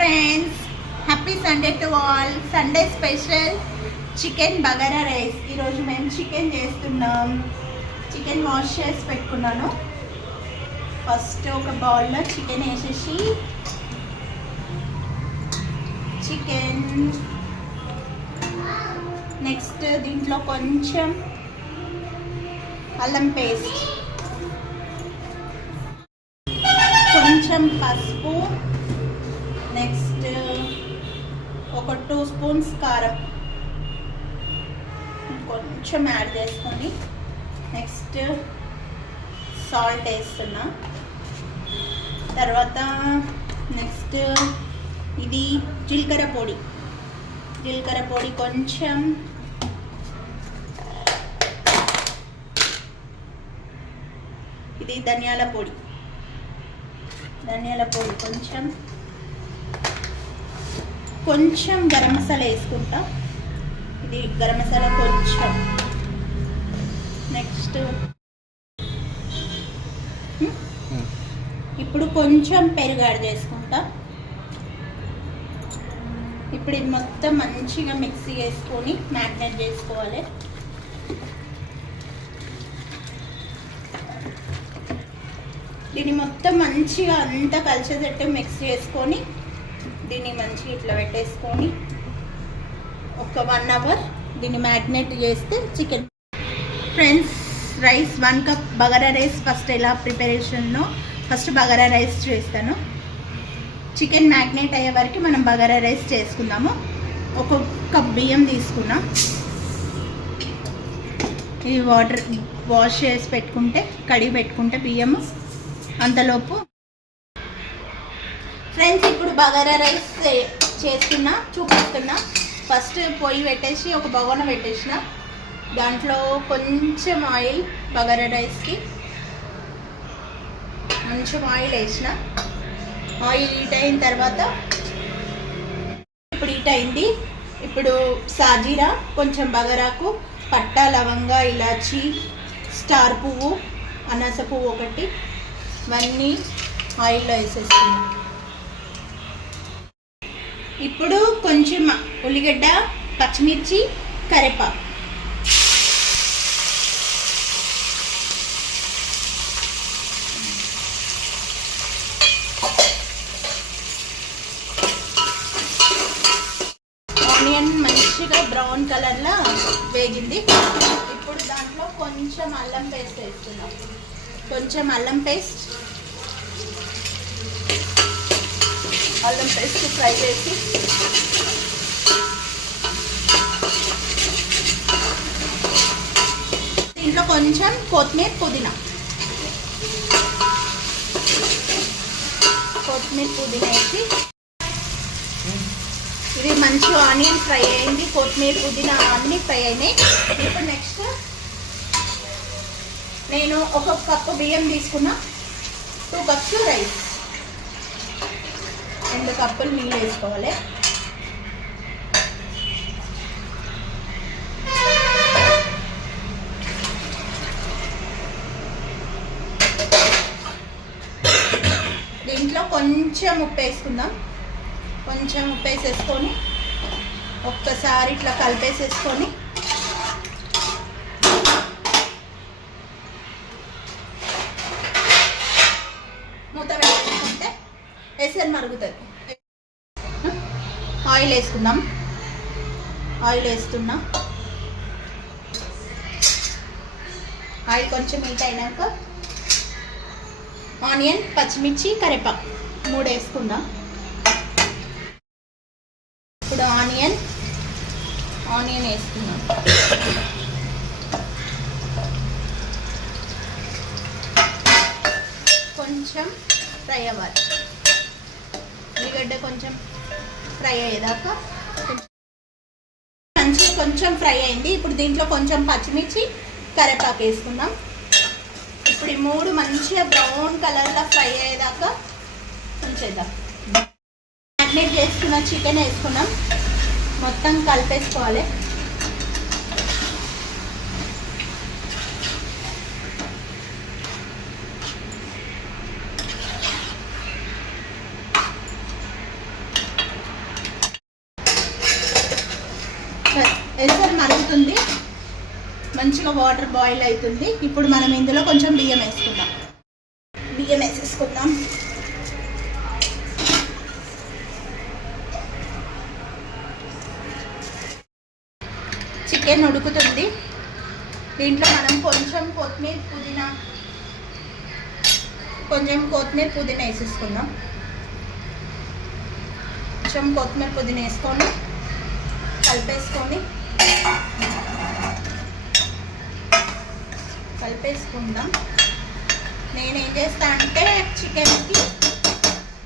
friends, happy Sunday to all. Sunday special chicken bagara rice. ఈ రోజు మేము chicken చేస్తున్నాం. చికెన్ వాష్ చేసి పెట్టుకున్నాను. ఫస్ట్ ఒక బౌల్లో చికెన్ వేసేసి చికెన్ నెక్స్ట్ దీంట్లో కొంచెం అల్లం పేస్ట్, కొంచెం పసుపు, నెక్స్ట్ ఒక 2 స్పూన్స్ కారం కొంచెం యాడ్ చేసుకొని నెక్స్ట్ సాల్ట్ వేస్తున్నా. తర్వాత నెక్స్ట్ ఇది జీలకర్ర పొడి కొంచెం, ఇది ధనియాల పొడి కొంచెం గరం మసాలా వేసుకుంటా. ఇది గరం మసాలా కొంచెం. నెక్స్ట్ ఇప్పుడు కొంచెం పెరుగు యాడ్ చేసుకుంటా. ఇప్పుడు ఇది మొత్తం మంచిగా మిక్సీ వేసుకొని మ్యారినేట్ చేసుకోవాలి. దీన్ని మొత్తం మంచిగా అంతా కలిసేటట్టు మిక్స్ చేసుకొని దీన్ని మంచిగా ఇట్లా పెట్టేసుకొని ఒక 1 అవర్ దీన్ని మ్యారినేట్ చేస్తే chicken. Friends, rice 1 cup bagara rice first ఎలా ప్రిపరేషన్లో ఫస్ట్ బగారా రైస్ చేస్తాను. చికెన్ మ్యారినేట్ అయ్యే వరకు మనం బగారా రైస్ చేసుకుందాము. ఒక కప్ బియ్యం తీసుకున్నాం. ఈ వాటర్ వాష్ చేసి పెట్టుకుంటే కడిగి పెట్టుకుంటే బియ్యము అంతలోపు. ఫ్రెండ్స్, ఇప్పుడు బగారా రైస్ చూపిస్తున్నా. ఫస్ట్ పొయ్యి పెట్టేసి ఒక బగోన పెట్టేసిన, దాంట్లో కొంచెం ఆయిల్, బగారా రైస్కి కొంచెం ఆయిల్ వేసిన. ఆయిల్ హీట్ అయిన తర్వాత ఇప్పుడు హీట్ అయింది. ఇప్పుడు సాజీరా, కొంచెం బగారాకు, పట్టా, లవంగా, ఇలాచి, స్టార్ పువ్వు, అనాస పువ్వు ఒకటి, ఇవన్నీ ఆయిల్లో వేసేస్తున్నాం. ఇప్పుడు కొంచెం ఉల్లిగడ్డ, పచ్చిమిర్చి, కరివేపాకు, ఆనియన్ మంచిగా బ్రౌన్ కలర్లో వేగింది. ఇప్పుడు దాంట్లో కొంచెం అల్లం పేస్ట్ వేస్తున్నాం. కొంచెం అల్లం పేస్ట్ ఫ్రై చేసి దీంట్లో కొంచెం కొత్తిమీర, పుదీనా వేసి ఇది మంచి ఆనియన్ ఫ్రై అయింది. కొత్తిమీర, పుదీనా అన్నీ ఫ్రై అయినాయి. ఇప్పుడు నెక్స్ట్ నేను 1 కప్పు బియ్యం తీసుకున్నా. 2 కప్స్ రైస్, 2 కప్పులు నీళ్ళు వేసుకోవాలి. దీంట్లో కొంచెం ఉప్పు వేసుకుందాం. కొంచెం ఉప్పు వేసేసుకొని ఒక్కసారి ఇట్లా కలిపేసేసుకొని మూత వేసుకుంటే ఎసరు మరుగుతుంది. ఆయిల్ వేసుకుందాం. ఆయిల్ వేస్తున్నా. ఆయిల్ కొంచెం హీట్ అయినాక ఆనియన్, పచ్చిమిర్చి, కరివేపాకు 3 వేసుకుందాం. ఇప్పుడు ఆనియన్ వేసుకుందాం. కొంచెం ఫ్రై అవ్వాలి. ఉల్లిగడ్డ కొంచెం ఫ్రై అయ్యేదాకా మంచిగా కొంచెం ఫ్రై అయింది. ఇప్పుడు దీంట్లో కొంచెం పచ్చిమిర్చి, కరివేపాకు వేసుకుందాం. ఇప్పుడు ఈ 3 మంచిగా బ్రౌన్ కలర్లో ఫ్రై అయ్యేదాకా ఉంచేద్దాం. మ్యారినేట్ చేసుకున్న చికెన్ వేసుకున్నాం. మొత్తం కలిపేసుకోవాలి. ఎసరు మరుగుతుంది, మంచిగా వాటర్ బాయిల్ అవుతుంది. ఇప్పుడు మనం ఇందులో కొంచెం బియ్యం వేసుకుందాం. బియ్యం వేసేసుకుందాం. చికెన్ ఉడుకుతుంది. దీంట్లో మనం కొంచెం కొత్తిమీర పుదీనా వేసేసుకుందాం. కొంచెం కొత్తిమీర పుదీనా వేసుకొని కలిపేసుకుందాం. నేనేం చేస్తా అంటే చికెన్కి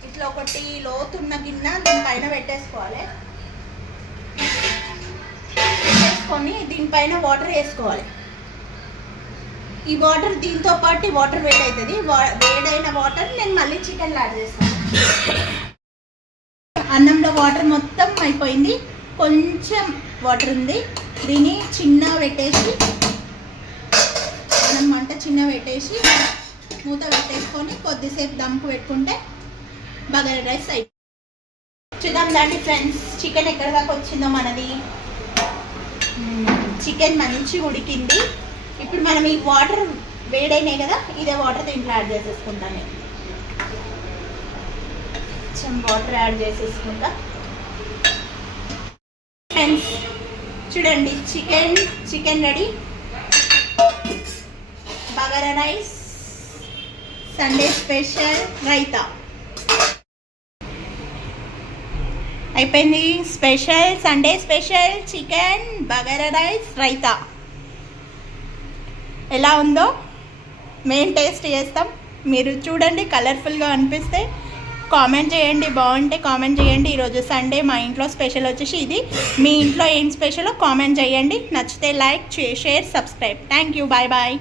ఇట్లా ఒకటి లోతున్న గిన్నె దీనిపైన పెట్టేసుకోవాలి. దీనిపైన వాటర్ వేసుకోవాలి. ఈ వాటర్ దీంతో పాటు వాటర్ వేడవుతుంది. వేడైన వాటర్ నేను మళ్ళీ చికెన్ యాడ్ చేస్తాను. అన్నంలో వాటర్ మొత్తం అయిపోయింది, కొంచెం వాటర్ ఉంది. దీన్ని చిన్నగా పెట్టేసి మనం మంట చిన్నగా పెట్టేసి మూత పెట్టేసుకొని కొద్దిసేపు దంపు పెట్టుకుంటే బగారా రైస్ అయిపోయింది. చూద్దాం దాండి ఫ్రెండ్స్, చికెన్ ఎక్కడి దాకా వచ్చిందో మనది. చికెన్ మంచిగా ఉడికింది. ఇప్పుడు మనం ఈ వాటర్ వేడైనాయి కదా, ఇదే వాటర్ దీంట్లో యాడ్ చేసేసుకుంటాను. కొంచెం వాటర్ యాడ్ చేసేసుకుంటా. ఫ్రెండ్స్ చూడండి, chicken ready. Bagara rice, Sunday special raita అయిపోయింది. Sunday special chicken bagara rice raita ఎలా ఉందో మేము టేస్ట్ చేస్తాం. మీరు చూడండి, కలర్ఫుల్గా అనిపిస్తే కామెంట్ చేయండి, బాగుంటే కామెంట్ చేయండి. ఈరోజు సండే మా ఇంట్లో స్పెషల్ వచ్చేసి ఇది. మీ ఇంట్లో ఏం స్పెషలో కామెంట్ చేయండి. నచ్చితే like, share, subscribe. Thank you. Bye bye.